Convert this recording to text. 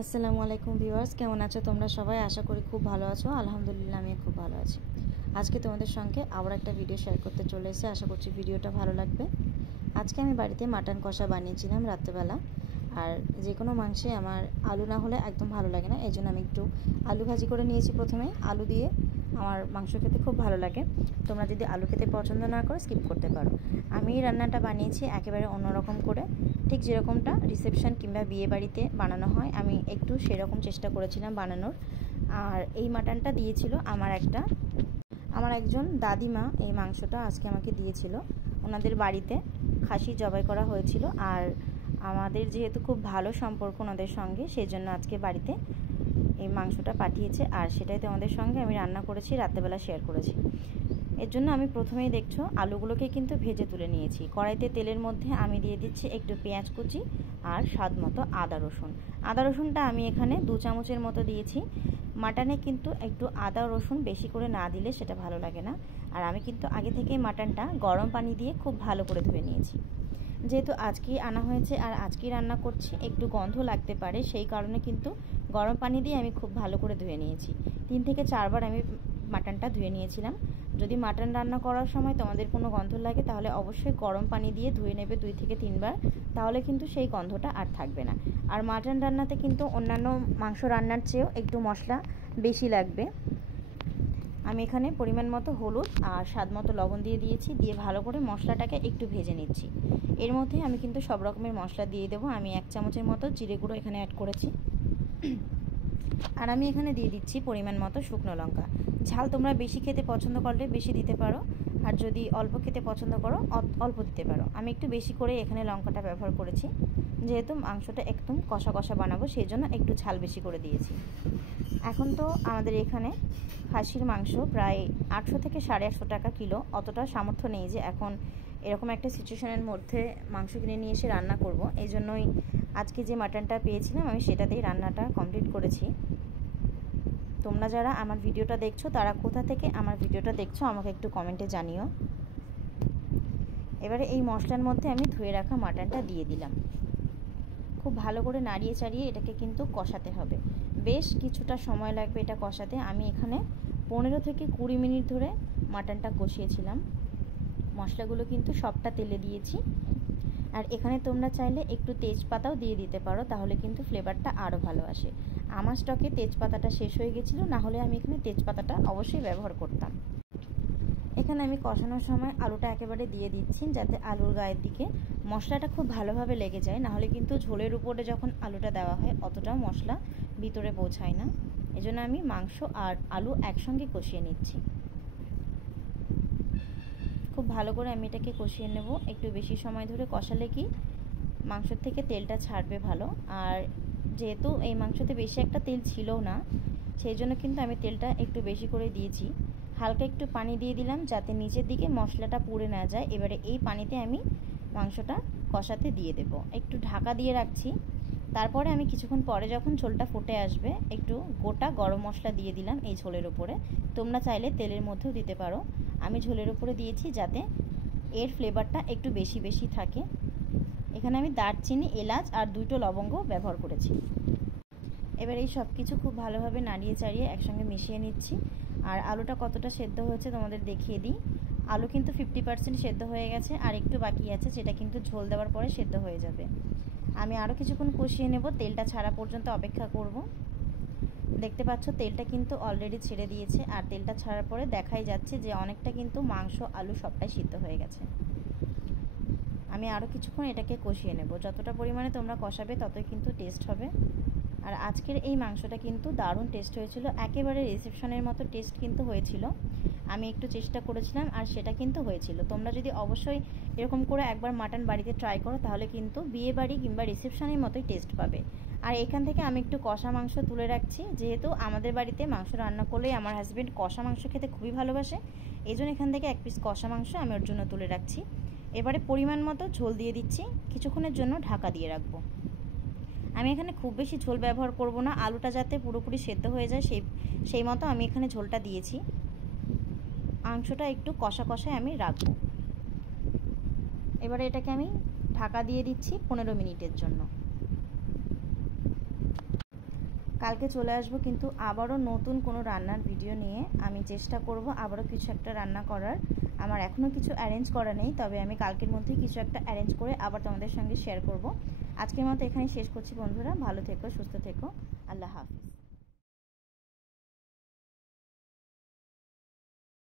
আসসালামু আলাইকুম ভিউয়ার্স, কেমন আছো তোমরা সবাই? আশা করি খুব ভালো আছো। আলহামদুলিল্লাহ আমি খুব ভালো আছি। আজকে তোমাদের সঙ্গে আবার একটা ভিডিও শেয়ার করতে চলে এসেছি। আশা করছি ভিডিওটা ভালো লাগবে। আজকে আমি বাড়িতে মাটন কষা বানিয়েছিলাম রাত্রেবেলা। আর যে কোনো মাংসে আমার আলু না হলে একদম ভালো লাগে না, এই জন্য আমি একটু আলু ভাজি করে নিয়েছি। প্রথমে আলু দিয়ে আমার মাংস খেতে খুব ভালো লাগে। তোমরা যদি আলু খেতে পছন্দ না করো স্কিপ করতে পারো। আমি এই রান্নাটা বানিয়েছি একেবারে অন্যরকম করে, ঠিক যেরকমটা রিসেপশন কিংবা বিয়ে বাড়িতে বানানো হয় আমি একটু সেরকম চেষ্টা করেছিলাম বানানোর। আর এই মাটনটা দিয়েছিল আমার একজন দাদিমা। এই মাংসটা আজকে আমাকে দিয়েছিল, ওনাদের বাড়িতে খাসি জবাই করা হয়েছিল। আর আমাদের যেহেতু খুব ভালো সম্পর্ক ওনাদের সঙ্গে, সেই জন্য আজকে বাড়িতে এই মাংসটা পাঠিয়েছে। আর সেটাই তোমাদের সঙ্গে আমি রান্না করেছি, রাত্রেবেলা শেয়ার করেছি। এর জন্য আমি প্রথমেই দেখছো আলুগুলোকে কিন্তু ভেজে তুলে নিয়েছি। কড়াইতে তেলের মধ্যে আমি দিয়ে দিচ্ছি একটু পেঁয়াজ কুচি আর স্বাদ মতো আদা রসুনটা আমি এখানে 2 চামচের মতো দিয়েছি। মাটনে কিন্তু একটু আদা রসুন বেশি করে না দিলে সেটা ভালো লাগে না। আর আমি কিন্তু আগে থেকেই মাটনটা গরম পানি দিয়ে খুব ভালো করে ধুয়ে নিয়েছি। যেহেতু আজকেই আনা হয়েছে আর আজকেই রান্না করছি, একটু গন্ধ লাগতে পারে, সেই কারণে কিন্তু গরম পানি দিয়ে আমি খুব ভালো করে ধুয়ে নিয়েছি। 3 থেকে 4 বার আমি মাটনটা ধুয়ে নিয়েছিলাম। যদি মাটন রান্না করার সময় তোমাদের কোনো গন্ধ লাগে তাহলে অবশ্যই গরম পানি দিয়ে ধুয়ে নেবে 2 থেকে 3 বার, তাহলে কিন্তু সেই গন্ধটা আর থাকবে না। আর মাটন রান্নাতে কিন্তু অন্যান্য মাংস রান্নার চেয়েও একটু মশলা বেশি লাগবে। আমি এখানে পরিমাণ মতো হলুদ আর স্বাদ মতো লবণ দিয়ে দিয়েছি, দিয়ে ভালো করে মশলাটাকে একটু ভেজে নিচ্ছি। এর মধ্যে আমি কিন্তু সব রকমের মশলা দিয়ে দেবো। আমি 1 চামচের মতো জিরে গুঁড়ো এখানে অ্যাড করেছি। আর আমি এখানে দিয়ে দিচ্ছি পরিমাণ মতো শুকনো লঙ্কা। ঝাল তোমরা বেশি খেতে পছন্দ করলে বেশি দিতে পারো, আর যদি অল্প খেতে পছন্দ করো অল্প দিতে পারো। আমি একটু বেশি করে এখানে লঙ্কাটা ব্যবহার করেছি, যেহেতু মাংসটা একদম কষা কষা বানাবো, সেই জন্য একটু ঝাল বেশি করে দিয়েছি। এখন তো আমাদের এখানে খাসির মাংস প্রায় 800 থেকে 850 টাকা কিলো। অতটা সামর্থ্য নেই যে এখন এরকম একটা সিচুয়েশনের মধ্যে মাংস কিনে নিয়ে এসে রান্না করব। এই জন্যই আজকে যে মাটনটা পেয়েছিলাম আমি সেটাতেই রান্নাটা কমপ্লিট করেছি। তোমরা যারা আমার ভিডিওটা দেখছো তারা কোথা থেকে আমার ভিডিওটা দেখছো আমাকে একটু কমেন্টে জানিও। এবারে এই মশলার মধ্যে আমি ধুয়ে রাখা মাটনটা দিয়ে দিলাম। খুব ভালো করে নাড়িয়ে চাড়িয়ে এটাকে কিন্তু কষাতে হবে। বেশ কিছুটা সময় লাগবে এটা কষাতে। আমি এখানে 15 থেকে 20 মিনিট ধরে মাটনটা কষিয়েছিলাম। মশলাগুলো কিন্তু সবটা তেলে দিয়েছি। আর এখানে তোমরা চাইলে একটু তেজপাতাও দিয়ে দিতে পারো, তাহলে কিন্তু ফ্লেভারটা আরও ভালো আসে। আমার স্টকে তেজপাতাটা শেষ হয়ে গেছিলো, না হলে আমি এখানে তেজপাতাটা অবশ্যই ব্যবহার করতাম। এখানে আমি কষানোর সময় আলুটা একেবারে দিয়ে দিচ্ছি, যাতে আলুর গায়ের দিকে মশলাটা খুব ভালোভাবে লেগে যায়। নাহলে কিন্তু ঝোলের উপরে যখন আলুটা দেওয়া হয় অতটাও মশলা ভিতরে পৌঁছায় না। এজন্য আমি মাংস আর আলু একসঙ্গে কষিয়ে নিচ্ছি। খুব ভালো করে আমি এটাকে কষিয়ে নেব। একটু বেশি সময় ধরে কষালে কি মাংসের থেকে তেলটা ছাড়বে ভালো। আর যেহেতু এই মাংসতে বেশি একটা তেল ছিলও না, সেই জন্য কিন্তু আমি তেলটা একটু বেশি করে দিয়েছি। হালকা একটু পানি দিয়ে দিলাম যাতে নিচের দিকে মশলাটা পুড়ে না যায়। এবারে এই পানিতে আমি মাংসটা কষাতে দিয়ে দেব। একটু ঢাকা দিয়ে রাখছি। তারপরে আমি কিছুক্ষণ পরে যখন ঝোলটা ফুটে আসবে একটু গোটা গরম মশলা দিয়ে দিলাম এই ঝোলের উপরে। তোমরা চাইলে তেলের মধ্যেও দিতে পারো। আমি ঝোলের উপরে দিয়েছি যাতে এর ফ্লেভারটা একটু বেশি বেশি থাকে। এখানে আমি দারচিনি, এলাচ আর 2টো লবঙ্গ ব্যবহার করেছি। এবার এই সব কিছু খুব ভালোভাবে নাড়িয়ে চাড়িয়ে একসঙ্গে মিশিয়ে নিচ্ছি। আর আলুটা কতটা সেদ্ধ হয়েছে তোমাদের দেখিয়ে দিই। আলু কিন্তু 50% সেদ্ধ হয়ে গেছে, আর একটু বাকি আছে, সেটা কিন্তু ঝোল দেওয়ার পরে সেদ্ধ হয়ে যাবে। আমি আরও কিছুক্ষণ কষিয়ে নেব, তেলটা ছাড়া পর্যন্ত অপেক্ষা করব। দেখতে পাচ্ছ তেলটা কিন্তু অলরেডি ছেড়ে দিয়েছে, আর তেলটা ছাড়ার পরে দেখাই যাচ্ছে যে অনেকটা কিন্তু মাংস আলু সবটাই সিদ্ধ হয়ে গেছে। আমি আরও কিছুক্ষণ এটাকে কষিয়ে নেব। যতটা পরিমাণে তোমরা কষাবে ততই কিন্তু টেস্ট হবে। আর আজকের এই মাংসটা কিন্তু দারুণ টেস্ট হয়েছিল, একেবারে রিসেপশনের মতো টেস্ট কিন্তু হয়েছিল। আমি একটু চেষ্টা করেছিলাম আর সেটা কিন্তু হয়েছিল। তোমরা যদি অবশ্যই এরকম করে একবার মাটন বাড়িতে ট্রাই করো তাহলে কিন্তু বিয়ে বাড়ি কিংবা রিসেপশনের মতোই টেস্ট পাবে। আর এখান থেকে আমি একটু কষা মাংস তুলে রাখছি, যেহেতু আমাদের বাড়িতে মাংস রান্না করলেই আমার হাজব্যান্ড কষা মাংস খেতে খুবই ভালোবাসে। এই জন্য এখান থেকে 1 পিস কষা মাংস আমি ওর জন্য তুলে রাখছি। এবারে পরিমাণ মতো ঝোল দিয়ে দিচ্ছি, কিছুক্ষণের জন্য ঢাকা দিয়ে রাখবো। আমি এখানে খুব বেশি ঝোল ব্যবহার করব না, আলুটা যাতে পুরোপুরি সেদ্ধ হয়ে যায় সেই মতো আমি এখানে ঝোলটা দিয়েছি। মাংসটা একটু কষা কষায় আমি রাখবো। এবারে এটাকে আমি ঢাকা দিয়ে দিচ্ছি 15 মিনিটের জন্য। কালকে চলে আসবো কিন্তু আবারও নতুন কোনো রান্নার ভিডিও নিয়ে। আমি চেষ্টা করব আবারও কিছু একটা রান্না করার। আমার এখনও কিছু অ্যারেঞ্জ করা নেই, তবে আমি কালকের মধ্যেই কিছু একটা অ্যারেঞ্জ করে আবার তোমাদের সঙ্গে শেয়ার করব। আজকের মতো এখানে শেষ করছি বন্ধুরা। ভালো থেকো, সুস্থ থেকো, আল্লাহ হাফিজ।